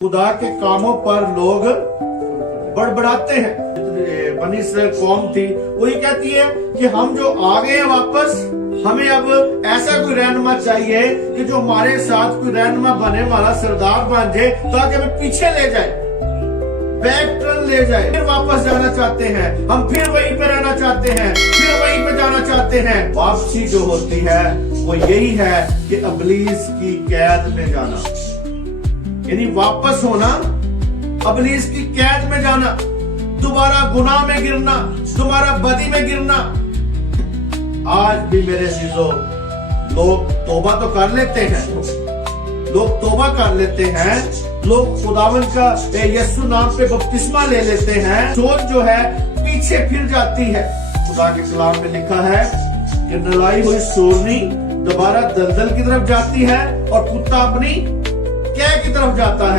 खुदा के कामों पर लोग बड़बड़ाते हैं। बनी इस्राएल कौम थी, वो ये कहती है कि हम जो आ गए हैं वापस, हमें अब ऐसा कोई रहनुमा चाहिए कि जो हमारे साथ कोई रहनुमा बने, हमारा सरदार बन जाए, ताकि हमें पीछे ले जाए, बैक टर्न ले जाए। फिर वापस जाना चाहते हैं, हम फिर वहीं पे रहना चाहते हैं, फिर वहीं पे जाना चाहते हैं। वापसी जो होती है वो यही है कि इब्लीस की कैद में जाना, यानी वापस होना, इब्लीस की कैद में जाना, दोबारा गुनाह में गिरना, दोबारा बदी में गिरना। आज भी मेरे अजीजों, लोग तौबा तो कर लेते हैं, लोग तौबा कर लेते हैं, लोग खुदावन का यीशु नाम पे बपतिस्मा ले लेते हैं, सोच जो है पीछे फिर जाती है। खुदा के कलाम में लिखा है कि नलाई हुई सूरनी दोबारा दलदल की तरफ जाती है और कुत्ता अपनी कैद की तरफ जाता है।